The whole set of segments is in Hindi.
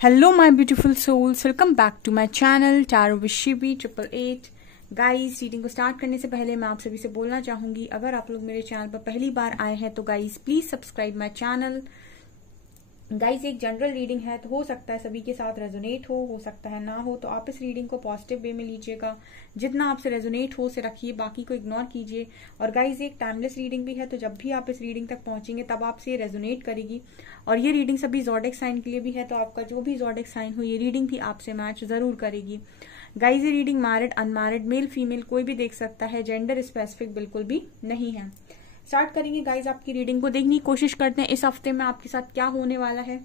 Hello my beautiful souls, welcome back to my channel Tarot with Shivi 888। Guys, reading को स्टार्ट करने से पहले मैं आप सभी से बोलना चाहूंगी, अगर आप लोग मेरे चैनल पर पहली बार आए हैं तो guys please subscribe my channel. Guys, एक जनरल रीडिंग है तो हो सकता है सभी के साथ रेजोनेट हो सकता है ना हो, तो आप इस रीडिंग को पॉजिटिव वे में लीजिएगा। जितना आपसे रेजोनेट हो उसे रखिए, बाकी को इग्नोर कीजिए। और गाइस, एक टाइमलेस रीडिंग भी है, तो जब भी आप इस रीडिंग तक पहुंचेंगे तब आपसे ये रेजोनेट करेगी। और ये रीडिंग सभी ज़ोडिएक साइन के लिए भी है, तो आपका जो भी ज़ोडिएक साइन हो ये रीडिंग भी आपसे मैच जरूर करेगी। गाइस, ये reading married unmarried male female कोई भी देख सकता है, जेंडर स्पेसिफिक बिल्कुल भी नहीं है। स्टार्ट करेंगे गाइस आपकी रीडिंग को, देखने की कोशिश करते हैं इस हफ्ते में आपके साथ क्या होने वाला है।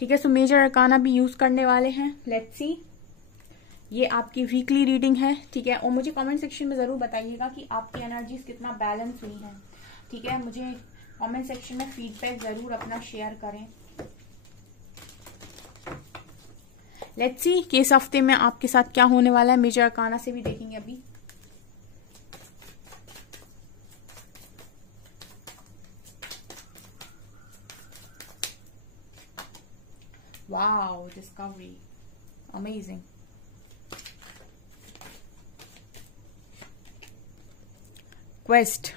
ठीक है, सो मेजर अरकाना भी यूज करने वाले हैं। लेट्स सी, ये आपकी वीकली रीडिंग है। ठीक है, और मुझे कमेंट सेक्शन में जरूर बताइएगा कि आपकी एनर्जीज कितना बैलेंस हुई है। ठीक है, मुझे कमेंट सेक्शन में फीडबैक जरूर अपना शेयर करें। लेट्स सी कि इस हफ्ते में आपके साथ क्या होने वाला है। मेजर अरकाना से भी देखेंगे अभी। Wow, discovery, amazing. Quest,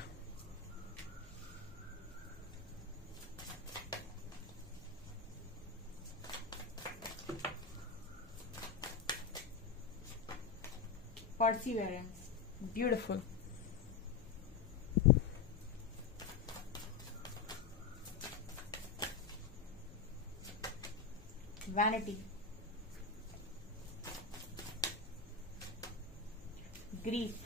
perseverance, beautiful, vanity, grief,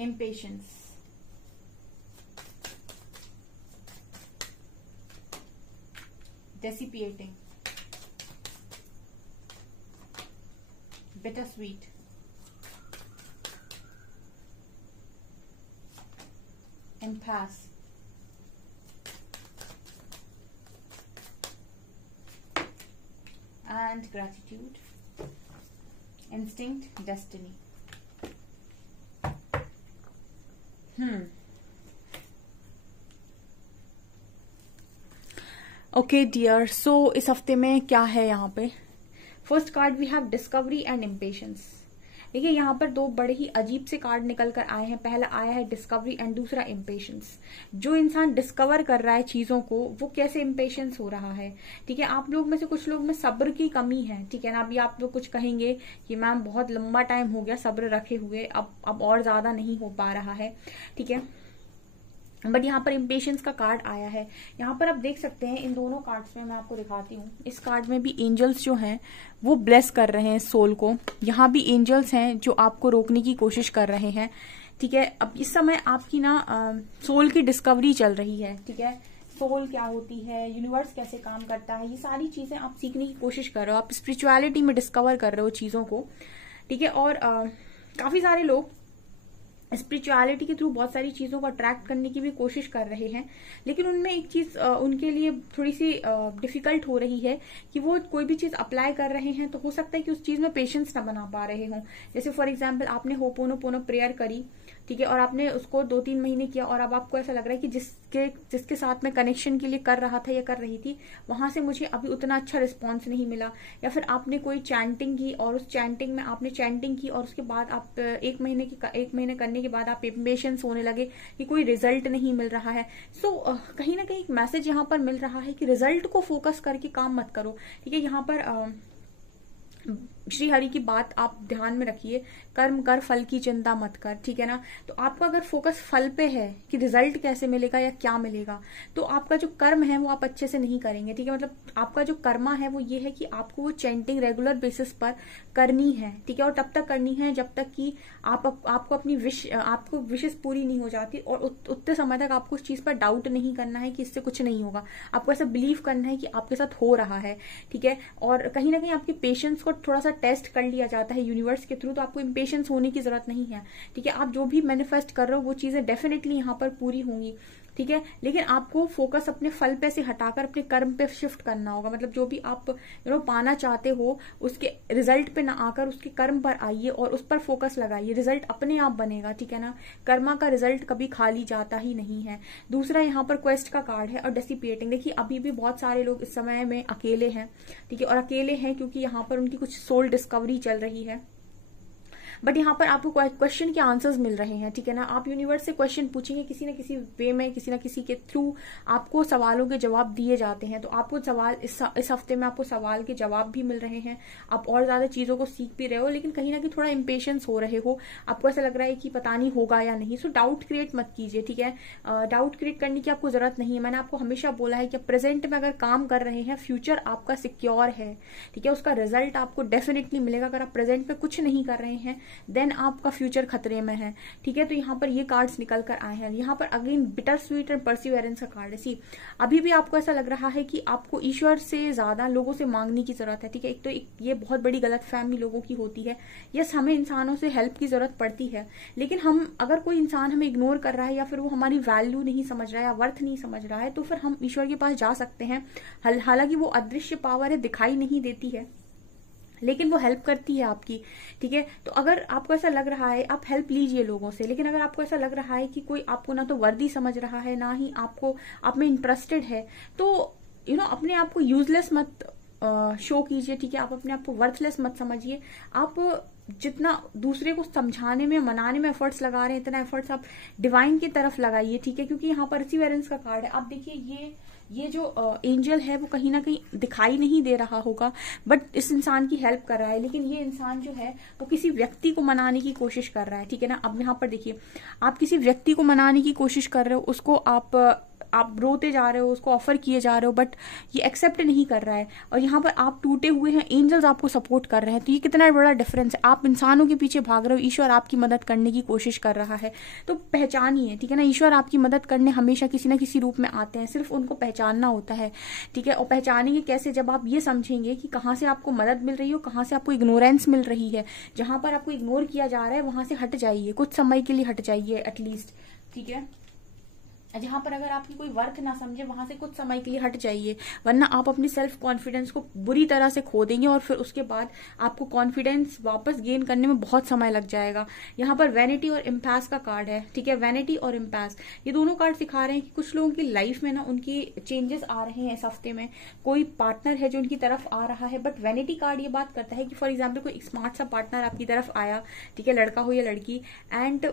impatience, dissipating, bittersweet, impasse, and gratitude, instinct, destiny। Okay dear, so इस हफ्ते में क्या है यहाँ पे। First card we have discovery and impatience. देखिए, यहाँ पर दो बड़े ही अजीब से कार्ड निकल कर आए हैं। पहला आया है डिस्कवरी एंड दूसरा इम्पेशंस। जो इंसान डिस्कवर कर रहा है चीजों को, वो कैसे इम्पेशंस हो रहा है। ठीक है, आप लोग में से कुछ लोग में सब्र की कमी है। ठीक है ना, अभी आप लोग कुछ कहेंगे कि मैम बहुत लंबा टाइम हो गया सब्र रखे हुए, अब और ज्यादा नहीं हो पा रहा है। ठीक है, बट यहाँ पर इम्पेशंस का कार्ड आया है। यहाँ पर आप देख सकते हैं इन दोनों कार्ड्स में, मैं आपको दिखाती हूँ। इस कार्ड में भी एंजल्स जो हैं वो ब्लेस कर रहे हैं सोल को। यहाँ भी एंजल्स हैं जो आपको रोकने की कोशिश कर रहे हैं। ठीक है, अब इस समय आपकी ना सोल की डिस्कवरी चल रही है। ठीक है, सोल क्या होती है, यूनिवर्स कैसे काम करता है, ये सारी चीजें आप सीखने की कोशिश कर रहे हो। आप स्पिरिचुअलिटी में डिस्कवर कर रहे हो चीजों को। ठीक है, और काफी सारे लोग स्पिरिचुअलिटी के थ्रू बहुत सारी चीजों को अट्रैक्ट करने की भी कोशिश कर रहे हैं, लेकिन उनमें एक चीज उनके लिए थोड़ी सी डिफिकल्ट हो रही है कि वो कोई भी चीज अप्लाई कर रहे हैं तो हो सकता है कि उस चीज में पेशेंस ना बना पा रहे हों। जैसे फॉर एग्जाम्पल, आपने होपोनोपोनो प्रेयर करी, ठीक है, और आपने उसको 2-3 महीने किया और अब आपको ऐसा लग रहा है कि जिसके साथ मैं कनेक्शन के लिए कर रहा था या कर रही थी, वहां से मुझे अभी उतना अच्छा रिस्पॉन्स नहीं मिला। या फिर आपने कोई चैंटिंग की और उस चैंटिंग में आपने चैंटिंग की और उसके बाद आप एक महीने करने के बाद आप इम्पेशंस होने लगे कि कोई रिजल्ट नहीं मिल रहा है। सो कहीं ना कहीं एक मैसेज यहाँ पर मिल रहा है कि रिजल्ट को फोकस करके काम मत करो। ठीक है, यहाँ पर श्री हरि की बात आप ध्यान में रखिए, कर्म कर फल की चिंता मत कर। ठीक है ना, तो आपका अगर फोकस फल पे है कि रिजल्ट कैसे मिलेगा या क्या मिलेगा, तो आपका जो कर्म है वो आप अच्छे से नहीं करेंगे। ठीक है, मतलब आपका जो कर्मा है वो ये है कि आपको वो चैंटिंग रेगुलर बेसिस पर करनी है। ठीक है, और तब तक करनी है जब तक कि आपको अपनी आपको विशेष पूरी नहीं हो जाती, और उतने समय तक आपको उस चीज पर डाउट नहीं करना है कि इससे कुछ नहीं होगा। आपको ऐसा बिलीव करना है कि आपके साथ हो रहा है। ठीक है, और कहीं ना कहीं आपके पेशेंस को थोड़ा सा टेस्ट कर लिया जाता है यूनिवर्स के थ्रू, तो आपको इम्पेशेंस होने की जरूरत नहीं है। ठीक है, आप जो भी मैनिफेस्ट कर रहे हो वो चीजें डेफिनेटली यहाँ पर पूरी होंगी। ठीक है, लेकिन आपको फोकस अपने फल पे से हटाकर अपने कर्म पे शिफ्ट करना होगा। मतलब जो भी आप पाना चाहते हो उसके रिजल्ट पे ना आकर उसके कर्म पर आइए और उस पर फोकस लगाइए, रिजल्ट अपने आप बनेगा, ठीक है ना। कर्मा का रिजल्ट कभी खाली जाता ही नहीं है। दूसरा यहाँ पर क्वेस्ट का कार्ड है और डिसिपेटिंग। देखिए अभी भी बहुत सारे लोग इस समय में अकेले हैं, ठीक है, और अकेले हैं क्योंकि यहाँ पर उनकी कुछ सोल डिस्कवरी चल रही है। बट यहाँ पर आपको क्वेश्चन के आंसर्स मिल रहे हैं, ठीक है ना। आप यूनिवर्स से क्वेश्चन पूछेंगे किसी न किसी वे में, किसी न किसी के थ्रू आपको सवालों के जवाब दिए जाते हैं। तो आपको सवाल इस हफ्ते में आपको सवाल के जवाब भी मिल रहे हैं, आप और ज्यादा चीजों को सीख भी रहे हो, लेकिन कहीं ना कहीं थोड़ा इम्पेशंस हो रहे हो, आपको ऐसा लग रहा है कि पता नहीं होगा या नहीं। सो डाउट क्रिएट मत कीजिए, ठीक है। डाउट क्रिएट करने की आपको जरूरत नहीं है। मैंने आपको हमेशा बोला है कि प्रेजेंट में अगर काम कर रहे हैं, फ्यूचर आपका सिक्योर है, ठीक है, उसका रिजल्ट आपको डेफिनेटली मिलेगा। अगर आप प्रेजेंट में कुछ नहीं कर रहे हैं देन आपका फ्यूचर खतरे में है, ठीक है। तो यहाँ पर ये कार्ड्स निकल कर आए हैं। यहाँ पर again bitter sweet and perseverance का कार्ड है। सी अभी भी आपको ऐसा लग रहा है कि आपको ईश्वर से ज्यादा लोगों से मांगने की जरूरत है, ठीक है। एक तो ये बहुत बड़ी गलतफहमी लोगों की होती है। यस, हमें इंसानों से हेल्प की जरूरत पड़ती है, लेकिन हम अगर कोई इंसान हमें इग्नोर कर रहा है या फिर वो हमारी वैल्यू नहीं समझ रहा है या वर्थ नहीं समझ रहा है, तो फिर हम ईश्वर के पास जा सकते हैं। हालांकि वो अदृश्य पावर है, दिखाई नहीं देती है, लेकिन वो हेल्प करती है आपकी, ठीक है। तो अगर आपको ऐसा लग रहा है, आप हेल्प लीजिए लोगों से। लेकिन अगर आपको ऐसा लग रहा है कि कोई आपको ना तो वर्दी समझ रहा है, ना ही आपको आप में इंटरेस्टेड है, तो अपने आप को यूजलेस मत शो कीजिए, ठीक है। आप अपने आप को वर्थलेस मत समझिए। आप जितना दूसरे को समझाने में, मनाने में एफर्ट्स लगा रहे हैं, इतना एफर्ट्स आप डिवाइन की तरफ लगाइए, ठीक है। क्योंकि यहाँ पर परसिवेरेंस का कार्ड है। आप देखिए ये जो एंजल है वो कहीं ना कहीं दिखाई नहीं दे रहा होगा, बट इस इंसान की हेल्प कर रहा है। लेकिन ये इंसान जो है वो किसी व्यक्ति को मनाने की कोशिश कर रहा है, ठीक है ना। अब यहाँ पर देखिए, आप किसी व्यक्ति को मनाने की कोशिश कर रहे हो, उसको आप रोते जा रहे हो, उसको ऑफर किए जा रहे हो, बट ये एक्सेप्ट नहीं कर रहा है, और यहाँ पर आप टूटे हुए हैं, एंजल्स आपको सपोर्ट कर रहे हैं। तो ये कितना बड़ा डिफरेंस है। आप इंसानों के पीछे भाग रहे हो, ईश्वर आपकी मदद करने की कोशिश कर रहा है। तो पहचानिए, ठीक है ना। ईश्वर आपकी मदद करने हमेशा किसी न किसी रूप में आते हैं, सिर्फ उनको पहचानना होता है, ठीक है। और पहचानेंगे कैसे? जब आप ये समझेंगे कि कहाँ से आपको मदद मिल रही हो, कहाँ से आपको इग्नोरेंस मिल रही है। जहां पर आपको इग्नोर किया जा रहा है वहां से हट जाइए, कुछ समय के लिए हट जाइए एटलीस्ट, ठीक है। जहां पर अगर आपकी कोई वर्थ ना समझे वहां से कुछ समय के लिए हट जाइए, वरना आप अपनी सेल्फ कॉन्फिडेंस को बुरी तरह से खो देंगे और फिर उसके बाद आपको कॉन्फिडेंस वापस गेन करने में बहुत समय लग जाएगा। यहाँ पर वैनिटी और इम्पैस का कार्ड है, ठीक है। वैनिटी और इम्पैस, ये दोनों कार्ड सिखा रहे हैं कि कुछ लोगों की लाइफ में ना उनकी चेंजेस आ रहे हैं। इस हफ्ते में कोई पार्टनर है जो उनकी तरफ आ रहा है, बट वैनिटी कार्ड ये बात करता है कि फॉर एग्जाम्पल कोई स्मार्ट सा पार्टनर आपकी तरफ आया, ठीक है, लड़का हो या लड़की, एंड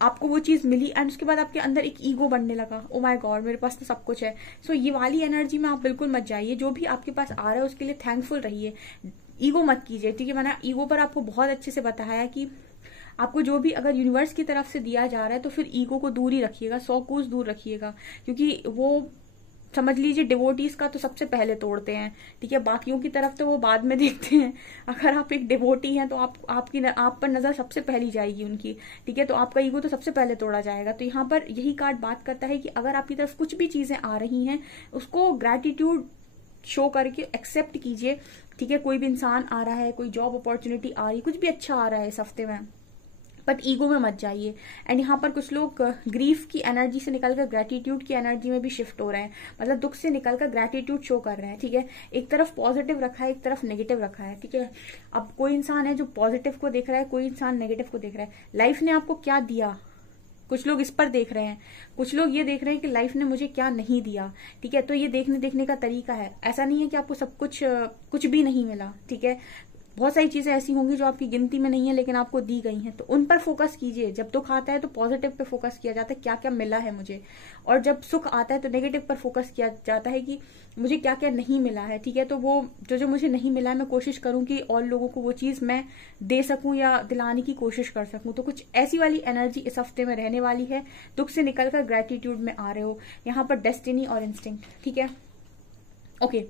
आपको वो चीज मिली एंड उसके बाद आपके अंदर एक ईगो बनने लगा, ओ माय गॉड मेरे पास तो सब कुछ है। सो ये वाली एनर्जी में आप बिल्कुल मत जाइए। जो भी आपके पास आ रहा है उसके लिए थैंकफुल रहिए, ईगो मत कीजिए, ठीक है। मैंने ईगो पर आपको बहुत अच्छे से बताया कि आपको जो भी अगर यूनिवर्स की तरफ से दिया जा रहा है तो फिर ईगो को दूर ही रखिएगा, 100 कोस दूर रखिएगा, क्योंकि वो समझ लीजिए डिवोटीज का तो सबसे पहले तोड़ते हैं, ठीक है। बाकियों की तरफ तो वो बाद में देखते हैं। अगर आप एक डिवोटी हैं तो आप पर नजर सबसे पहली जाएगी उनकी, ठीक है। तो आपका ईगो तो सबसे पहले तोड़ा जाएगा। तो यहाँ पर यही कार्ड बात करता है कि अगर आपकी तरफ कुछ भी चीजें आ रही हैं उसको ग्रैटिट्यूड शो करके एक्सेप्ट कीजिए, ठीक है। कोई भी इंसान आ रहा है, कोई जॉब अपॉर्चुनिटी आ रही है, कुछ भी अच्छा आ रहा है इस हफ्ते में, बट ईगो में मत जाइए। एंड यहाँ पर कुछ लोग ग्रीफ की एनर्जी से निकलकर ग्रेटिट्यूड की एनर्जी में भी शिफ्ट हो रहे हैं, मतलब दुख से निकलकर ग्रेटिट्यूड शो कर रहे हैं, ठीक है। एक तरफ पॉजिटिव रखा है, एक तरफ नेगेटिव रखा है, ठीक है। अब कोई इंसान है जो पॉजिटिव को देख रहा है, कोई इंसान नेगेटिव को देख रहा है। लाइफ ने आपको क्या दिया, कुछ लोग इस पर देख रहे हैं, कुछ लोग ये देख रहे हैं कि लाइफ ने मुझे क्या नहीं दिया, ठीक है। तो ये देखने का तरीका है। ऐसा नहीं है कि आपको सब कुछ भी नहीं मिला, ठीक है। बहुत सारी चीजें ऐसी होंगी जो आपकी गिनती में नहीं है लेकिन आपको दी गई हैं, तो उन पर फोकस कीजिए। जब दुख आता है तो पॉजिटिव पे फोकस किया जाता है, क्या क्या मिला है मुझे, और जब सुख आता है तो नेगेटिव पर फोकस किया जाता है कि मुझे क्या क्या नहीं मिला है, ठीक है। तो वो जो मुझे नहीं मिला है मैं कोशिश करूं कि और लोगों को वो चीज मैं दे सकूं या दिलाने की कोशिश कर सकूं। तो कुछ ऐसी वाली एनर्जी इस हफ्ते में रहने वाली है। दुख से निकलकर ग्रेटिट्यूड में आ रहे हो। यहाँ पर डेस्टिनी और इंस्टिंक्ट, ठीक है। ओके,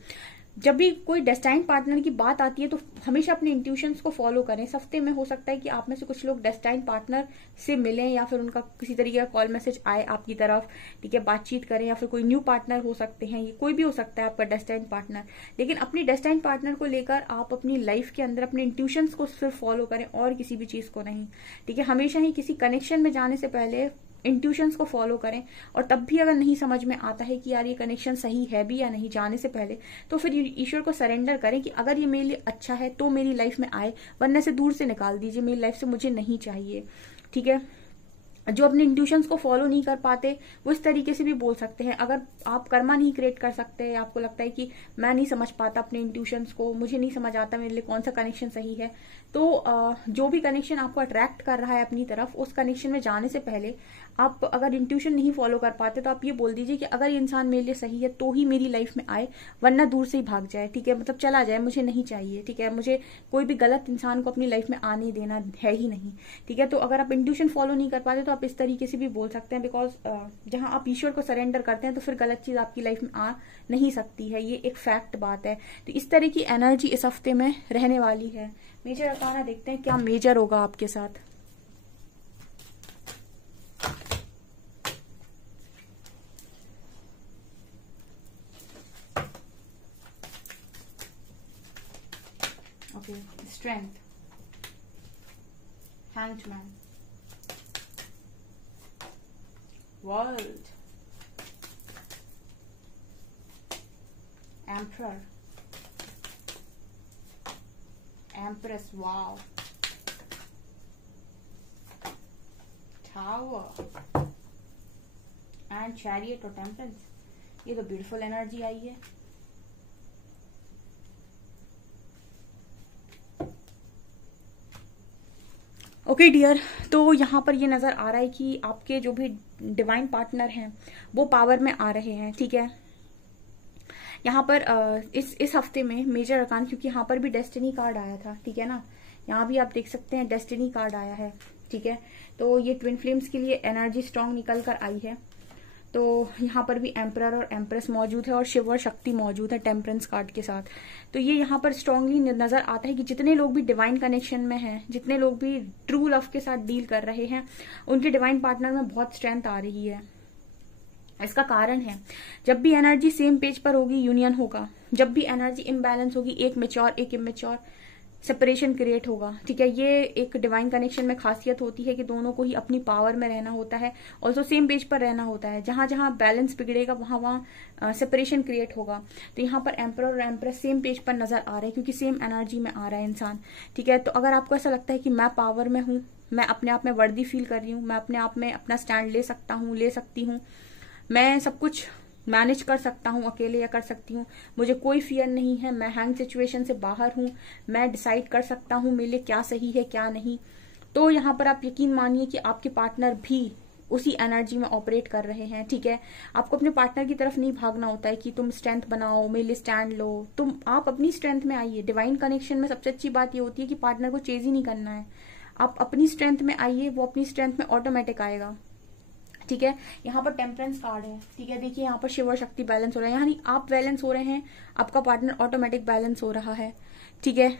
जब भी कोई डेस्टाइन पार्टनर की बात आती है तो हमेशा अपने इंट्यूशंस को फॉलो करें। इस हफ्ते में हो सकता है कि आप में से कुछ लोग डेस्टाइन पार्टनर से मिलें या फिर उनका किसी तरीके का कॉल मैसेज आए आपकी तरफ, ठीक है, बातचीत करें, या फिर कोई न्यू पार्टनर हो सकते हैं, ये कोई भी हो सकता है आपका डेस्टाइन पार्टनर। लेकिन अपनी डेस्टाइन पार्टनर को लेकर आप अपनी लाइफ के अंदर अपने इंट्यूशंस को सिर्फ फॉलो करें और किसी भी चीज को नहीं, ठीक है। हमेशा ही किसी कनेक्शन में जाने से पहले इंट्यूशंस को फॉलो करें। और तब भी अगर नहीं समझ में आता है कि यार ये कनेक्शन सही है भी या नहीं जाने से पहले, तो फिर ईश्वर को सरेंडर करें कि अगर ये मेरे लिए अच्छा है तो मेरी लाइफ में आए, वरना से दूर से निकाल दीजिए, मेरी लाइफ से मुझे नहीं चाहिए। ठीक है, जो अपने इंट्यूशंस को फॉलो नहीं कर पाते वो इस तरीके से भी बोल सकते हैं। अगर आप कर्मा नहीं क्रिएट कर सकते, आपको लगता है कि मैं नहीं समझ पाता अपने इंट्यूशंस को, मुझे नहीं समझ आता मेरे लिए कौन सा कनेक्शन सही है, तो जो भी कनेक्शन आपको अट्रैक्ट कर रहा है अपनी तरफ, उस कनेक्शन में जाने से पहले आप अगर इंट्यूशन नहीं फॉलो कर पाते तो आप ये बोल दीजिए कि अगर ये इंसान मेरे लिए सही है तो ही मेरी लाइफ में आए, वरना दूर से ही भाग जाए। ठीक है, मतलब चला जाए, मुझे नहीं चाहिए। ठीक है, मुझे कोई भी गलत इंसान को अपनी लाइफ में आने देना है ही नहीं। ठीक है, तो अगर आप इंट्यूशन फॉलो नहीं कर पाते तो आप इस तरीके से भी बोल सकते हैं, बिकॉज जहां आप ईश्वर को सरेंडर करते हैं तो फिर गलत चीज आपकी लाइफ में आ नहीं सकती है, ये एक फैक्ट बात है। तो इस तरह की एनर्जी इस हफ्ते में रहने वाली है। मेजर अरकाना देखते हैं क्या मेजर होगा आपके साथ। Okay, strength, hanged man, world, emperor, Empress, wow, Tower and Chariot और Temperance। ये तो ब्यूटीफुल एनर्जी आई है। ओके डियर, तो यहाँ पर ये नजर आ रहा है कि आपके जो भी डिवाइन पार्टनर हैं वो पावर में आ रहे हैं। ठीक है, यहाँ पर इस हफ्ते में मेजर अरकान, क्योंकि यहाँ पर भी डेस्टिनी कार्ड आया था। ठीक है ना, यहाँ भी आप देख सकते हैं डेस्टिनी कार्ड आया है। ठीक है, तो ये ट्विन फ्लेम्स के लिए एनर्जी स्ट्रांग निकल कर आई है। तो यहाँ पर भी एम्परर और एम्प्रेस मौजूद है और शिव और शक्ति मौजूद है टेम्परेंस कार्ड के साथ। तो ये यहाँ पर स्ट्रांगली नजर आता है कि जितने लोग भी डिवाइन कनेक्शन में हैं, जितने लोग भी ट्रू लव के साथ डील कर रहे हैं, उनके डिवाइन पार्टनर में बहुत स्ट्रेंथ आ रही है। इसका कारण है, जब भी एनर्जी सेम पेज पर होगी यूनियन होगा, जब भी एनर्जी इम्बैलेंस होगी एक मेच्योर एक इमेच्योर सेपरेशन क्रिएट होगा। ठीक है, ये एक डिवाइन कनेक्शन में खासियत होती है कि दोनों को ही अपनी पावर में रहना होता है, ऑल्सो सेम पेज पर रहना होता है। जहां जहां बैलेंस बिगड़ेगा वहां वहां सेपरेशन क्रिएट होगा। तो यहाँ पर एम्परर और एम्प्रेस सेम पेज पर नजर आ रहे हैं क्योंकि सेम एनर्जी में आ रहा है इंसान। ठीक है, तो अगर आपको ऐसा लगता है कि मैं पावर में हूँ, मैं अपने आप में वर्दी फील कर रही हूँ, मैं अपने आप में अपना स्टैंड ले सकता हूँ, ले सकती हूँ, मैं सब कुछ मैनेज कर सकता हूँ अकेले या कर सकती हूँ, मुझे कोई फियर नहीं है, मैं हैंग सिचुएशन से बाहर हूँ, मैं डिसाइड कर सकता हूँ मेरे लिए क्या सही है क्या नहीं, तो यहाँ पर आप यकीन मानिए कि आपके पार्टनर भी उसी एनर्जी में ऑपरेट कर रहे हैं। ठीक है, आपको अपने पार्टनर की तरफ नहीं भागना होता है कि तुम स्ट्रेंथ बनाओ, मेरे लिए स्टैंड लो, आप अपनी स्ट्रेंथ में आइए। डिवाइन कनेक्शन में सबसे अच्छी बात ये होती है कि पार्टनर को चेज ही नहीं करना है, आप अपनी स्ट्रेंथ में आइए, वो अपनी स्ट्रेंथ में ऑटोमेटिक आएगा। ठीक है, यहाँ पर टेम्परेंस कार्ड है। ठीक है, देखिए यहाँ पर शिव और शक्ति बैलेंस हो रहा है, यानी आप बैलेंस हो रहे हैं, आपका पार्टनर ऑटोमेटिक बैलेंस हो रहा है। ठीक है,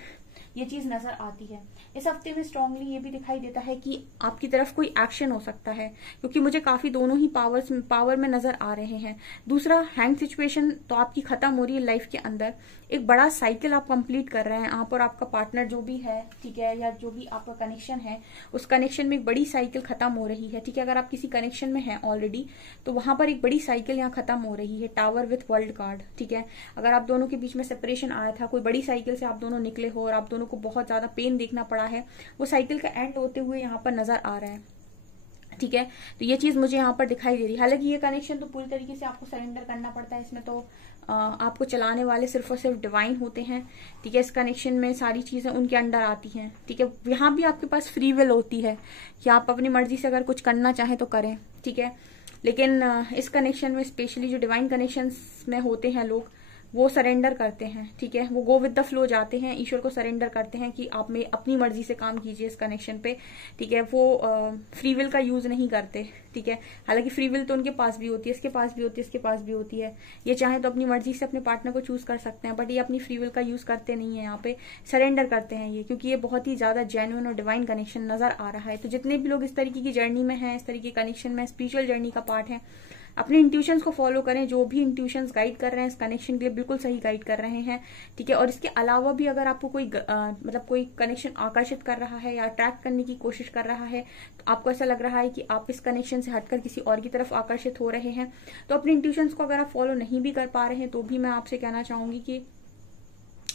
ये चीज नजर आती है। इस हफ्ते में स्ट्रांगली ये भी दिखाई देता है कि आपकी तरफ कोई एक्शन हो सकता है, क्योंकि मुझे काफी दोनों ही पावर में नजर आ रहे हैं। दूसरा, हैंग सिचुएशन तो आपकी खत्म हो रही है लाइफ के अंदर, एक बड़ा साइकिल आप कंप्लीट कर रहे हैं, आप और आपका पार्टनर जो भी है। ठीक है, या जो भी आपका कनेक्शन है, उस कनेक्शन में एक बड़ी साइकिल खत्म हो रही है। ठीक है, अगर आप किसी कनेक्शन में हैं ऑलरेडी तो वहां पर एक बड़ी साइकिल यहाँ खत्म हो रही है। Tower with world card. ठीक है, अगर आप दोनों के बीच में सेपरेशन आया था, कोई बड़ी साइकिल से आप दोनों निकले हो और आप दोनों को बहुत ज्यादा पेन देखना पड़ा है, वो साइकिल का एंड होते हुए यहाँ पर नजर आ रहा है। ठीक है, तो ये चीज मुझे यहाँ पर दिखाई दे रही है। हालांकि ये कनेक्शन तो पूरी तरीके से आपको सरेंडर करना पड़ता है, इसमें तो आपको चलाने वाले सिर्फ और सिर्फ डिवाइन होते हैं। ठीक है, इस कनेक्शन में सारी चीजें उनके अंडर आती हैं। ठीक है, यहाँ भी आपके पास फ्री विल होती है कि आप अपनी मर्जी से अगर कुछ करना चाहें तो करें। ठीक है, लेकिन इस कनेक्शन में स्पेशली जो डिवाइन कनेक्शन में होते हैं लोग, वो सरेंडर करते हैं। ठीक है, वो गो विद द फ्लो जाते हैं, ईश्वर को सरेंडर करते हैं कि आप में अपनी मर्जी से काम कीजिए इस कनेक्शन पे। ठीक है, वो फ्री विल का यूज नहीं करते। ठीक है, हालांकि फ्री विल तो उनके पास भी होती है, इसके पास भी होती है, इसके पास भी होती है। ये चाहे तो अपनी मर्जी से अपने पार्टनर को चूज कर सकते हैं, बट ये अपनी फ्री विल का यूज करते नहीं है, यहाँ पे सरेंडर करते हैं ये, क्योंकि ये बहुत ही ज्यादा जेन्युइन और डिवाइन कनेक्शन नजर आ रहा है। तो जितने भी लोग इस तरीके की जर्नी में है, इस तरीके कनेक्शन में, स्पिरिचुअल जर्नी का पार्ट है, अपने इंट्यूशंस को फॉलो करें, जो भी इंट्यूशंस गाइड कर रहे हैं इस कनेक्शन के लिए बिल्कुल सही गाइड कर रहे हैं, ठीक है। और इसके अलावा भी अगर आपको कोई मतलब कोई कनेक्शन आकर्षित कर रहा है या अट्रैक्ट करने की कोशिश कर रहा है, तो आपको ऐसा लग रहा है कि आप इस कनेक्शन से हटकर किसी और की तरफ आकर्षित हो रहे हैं, तो अपने इंट्यूशंस को अगर आप फॉलो नहीं भी कर पा रहे हैं तो भी मैं आपसे कहना चाहूंगी कि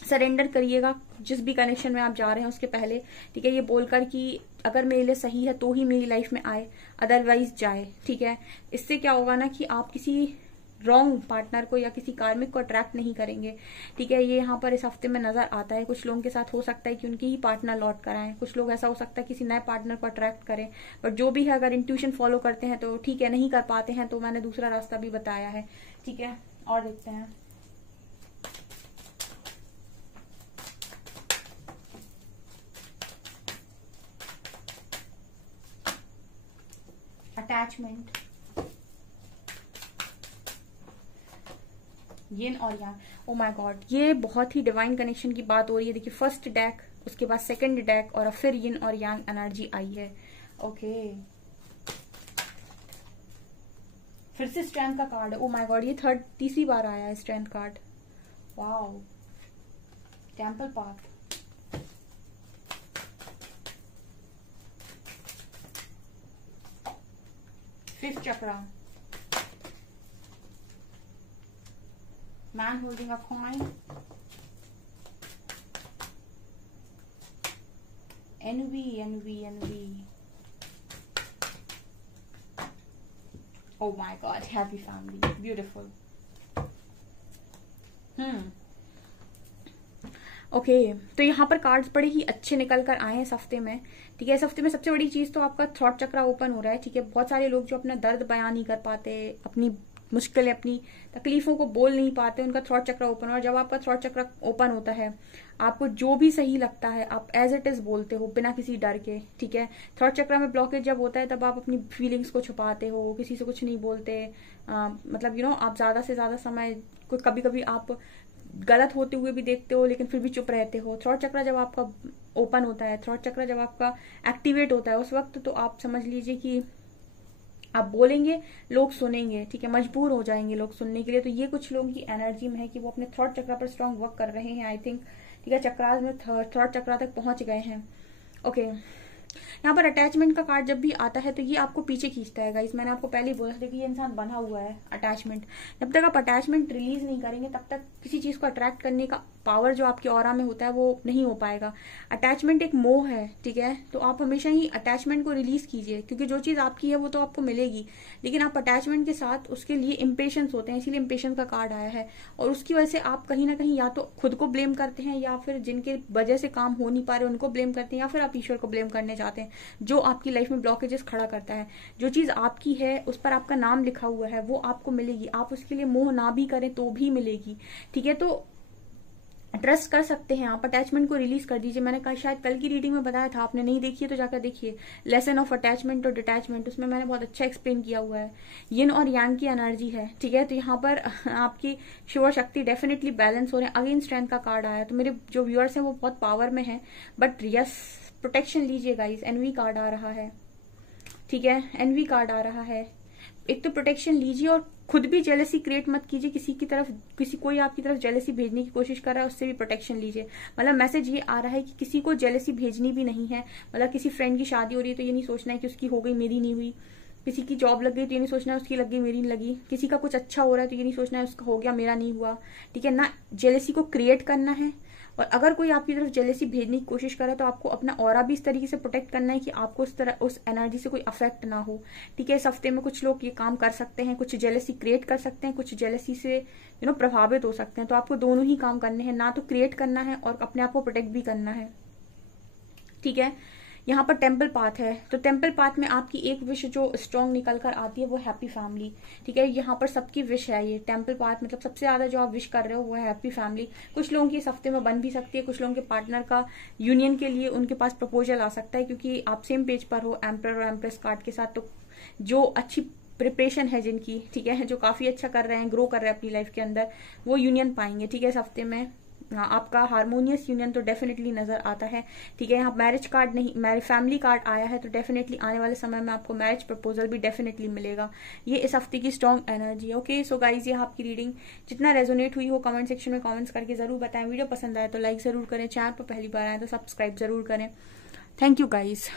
सरेंडर करिएगा जिस भी कनेक्शन में आप जा रहे हैं उसके पहले, ठीक है। ये बोलकर कि अगर मेरे लिए सही है तो ही मेरी लाइफ में आए, अदरवाइज जाए, ठीक है। इससे क्या होगा ना कि आप किसी रॉन्ग पार्टनर को या किसी कार्मिक को अट्रैक्ट नहीं करेंगे, ठीक है। ये यहाँ पर इस हफ्ते में नजर आता है। कुछ लोगों के साथ हो सकता है कि उनकी ही पार्टनर लौट कर आए, कुछ लोग ऐसा हो सकता है किसी नए पार्टनर को अट्रैक्ट करें, बट जो भी है अगर इंट्यूशन फॉलो करते हैं तो ठीक है, नहीं कर पाते हैं तो मैंने दूसरा रास्ता भी बताया है, ठीक है। और देखते हैं अटैचमेंट, यिन और यांग। ओ माय गॉड, ये बहुत ही डिवाइन कनेक्शन की बात हो रही है। देखिए फर्स्ट डेक, उसके बाद सेकंड डेक और फिर यिन और यांग एनर्जी आई है। ओके, फिर से स्ट्रेंथ का कार्ड है। ओ माय गॉड, ये तीसरी बार आया है strength card. Wow, temple path, fifth chakra, man holding a coin, envy. Oh my god, happy family, beautiful. Okay, तो यहाँ पर कार्ड्स बड़े ही अच्छे निकल कर आए हैं इस हफ्ते में, ठीक है। इस हफ्ते में सबसे बड़ी चीज तो आपका थ्रॉट चक्रा ओपन हो रहा है, ठीक है। बहुत सारे लोग जो अपना दर्द बयान नहीं कर पाते, अपनी मुश्किलें, अपनी तकलीफों को बोल नहीं पाते, उनका थ्रॉट चक्रा ओपन। और जब आपका थ्रॉट चक्रा ओपन होता है, आपको जो भी सही लगता है आप एज इट इज बोलते हो बिना किसी डर के, ठीक है। थ्रॉट चक्रा में ब्लॉकेज जब होता है तब आप अपनी फीलिंग्स को छुपाते हो, किसी से कुछ नहीं बोलते, मतलब आप ज्यादा से ज्यादा समय, कभी कभी आप गलत होते हुए भी देखते हो लेकिन फिर भी चुप रहते हो। थ्रॉट चक्रा जब आपका ओपन होता है, थ्रॉट चक्रा जब आपका एक्टिवेट होता है, उस वक्त तो आप समझ लीजिए कि आप बोलेंगे, लोग सुनेंगे, ठीक है, मजबूर हो जाएंगे लोग सुनने के लिए। तो ये कुछ लोगों की एनर्जी में है कि वो अपने थ्रॉट चक्रा पर स्ट्रांग वर्क कर रहे हैं, आई थिंक, ठीक है। चक्रास में थ्रॉट चक्रा तक पहुंच गए हैं। ओके, यहाँ पर अटैचमेंट का कार्ड जब भी आता है तो ये आपको पीछे खींचता है गाइस। मैंने आपको पहले ही बोला था कि ये इंसान बंधा हुआ है अटैचमेंट। जब तक आप अटैचमेंट रिलीज नहीं करेंगे तब तक किसी चीज को अट्रैक्ट करने का पावर जो आपके ऑरा में होता है वो नहीं हो पाएगा। अटैचमेंट एक मोह है, ठीक है। तो आप हमेशा ही अटैचमेंट को रिलीज कीजिए, क्योंकि जो चीज आपकी है वो तो आपको मिलेगी, लेकिन आप अटैचमेंट के साथ उसके लिए इम्पेशंस होते हैं, इसीलिए इम्पेशंस का कार्ड आया है। और उसकी वजह से आप कहीं ना कहीं या तो खुद को ब्लेम करते हैं, या फिर जिनके वजह से काम हो नहीं पा रहे उनको ब्लेम करते हैं, या फिर आप ईश्वर को ब्लेम करने जाते हैं जो आपकी लाइफ में ब्लॉकेजेस खड़ा करता है। जो चीज आपकी है उस पर आपका नाम लिखा हुआ है वो आपको मिलेगी, आप उसके लिए मोह ना भी करें तो भी मिलेगी, ठीक है। तो ट्रस्ट कर सकते हैं आप, अटैचमेंट को रिलीज कर दीजिए। मैंने शायद कल की रीडिंग में बताया था, आपने नहीं देखी है तो जाकर देखिए, लेसन ऑफ अटैचमेंट और डिटैचमेंट, उसमें मैंने बहुत अच्छा एक्सप्लेन किया हुआ है। यिन और यांग की एनर्जी है, ठीक है। तो यहाँ पर आपकी शिव शक्ति डेफिनेटली बैलेंस हो रहे हैं। अगेन स्ट्रेंथ का कार्ड आया, तो मेरे जो व्यूअर्स हैं वो बहुत पावर में है, बट यस, प्रोटेक्शन लीजिए गाइस। एनवी कार्ड आ रहा है, ठीक है, एनवी कार्ड आ रहा है। एक तो प्रोटेक्शन लीजिए और खुद भी जेलसी क्रिएट मत कीजिए किसी की तरफ, कोई आपकी तरफ जेलसी भेजने की कोशिश कर रहा है उससे भी प्रोटेक्शन लीजिए। मतलब मैसेज ये आ रहा है कि किसी को जेलसी भेजनी भी नहीं है। मतलब किसी फ्रेंड की शादी हो रही है तो ये नहीं सोचना है कि उसकी हो गई मेरी नहीं हुई, किसी की जॉब लग गई तो ये नहीं सोचना है उसकी लग गई मेरी नहीं लगी, किसी का कुछ अच्छा हो रहा है तो ये नहीं सोचना है उसका हो गया मेरा नहीं हुआ, ठीक है ना। जेलसी को क्रिएट करना है, और अगर कोई आपकी तरफ जेलेसी भेजने की कोशिश करे तो आपको अपना ऑरा भी इस तरीके से प्रोटेक्ट करना है कि आपको उस एनर्जी से कोई अफेक्ट ना हो, ठीक है। इस हफ्ते में कुछ लोग ये काम कर सकते हैं, कुछ जेलेसी क्रिएट कर सकते हैं, कुछ जेलेसी से प्रभावित हो सकते हैं। तो आपको दोनों ही काम करने हैं, ना तो क्रिएट करना है और अपने आप को प्रोटेक्ट भी करना है, ठीक है। यहाँ पर टेम्पल पाथ है, तो टेम्पल पाथ में आपकी एक विश जो स्ट्रॉन्ग निकल कर आती है वो हैप्पी फैमिली, ठीक है। यहाँ पर सबकी विश है ये टेम्पल पाथ, मतलब सबसे ज्यादा जो आप विश कर रहे हो वो है हैप्पी फैमिली। कुछ लोगों की इस हफ्ते में बन भी सकती है, कुछ लोगों के पार्टनर का यूनियन के लिए उनके पास प्रपोजल आ सकता है, क्योंकि आप सेम पेज पर हो एम्परर और एम्प्रेस कार्ड के साथ। तो जो अच्छी प्रिपरेशन है जिनकी, ठीक है, जो काफी अच्छा कर रहे हैं, ग्रो कर रहे हैं अपनी लाइफ के अंदर, वो यूनियन पाएंगे, ठीक है, इस हफ्ते में। आपका हार्मोनियस यूनियन तो डेफिनेटली नजर आता है। ठीक है, यहाँ मैरिज कार्ड नहीं, मैरिज फैमिली कार्ड आया है, तो डेफिनेटली आने वाले समय में आपको मैरिज प्रपोजल भी डेफिनेटली मिलेगा। ये इस हफ्ते की स्ट्रॉन्ग एनर्जी है। ओके, सो गाइज, ये आपकी रीडिंग जितना रेजोनेट हुई हो कमेंट सेक्शन में कमेंट्स करके जरूर बताएं। वीडियो पसंद आए तो लाइक जरूर करें, चैनल पर पहली बार आए तो सब्सक्राइब जरूर करें। Thank you guys.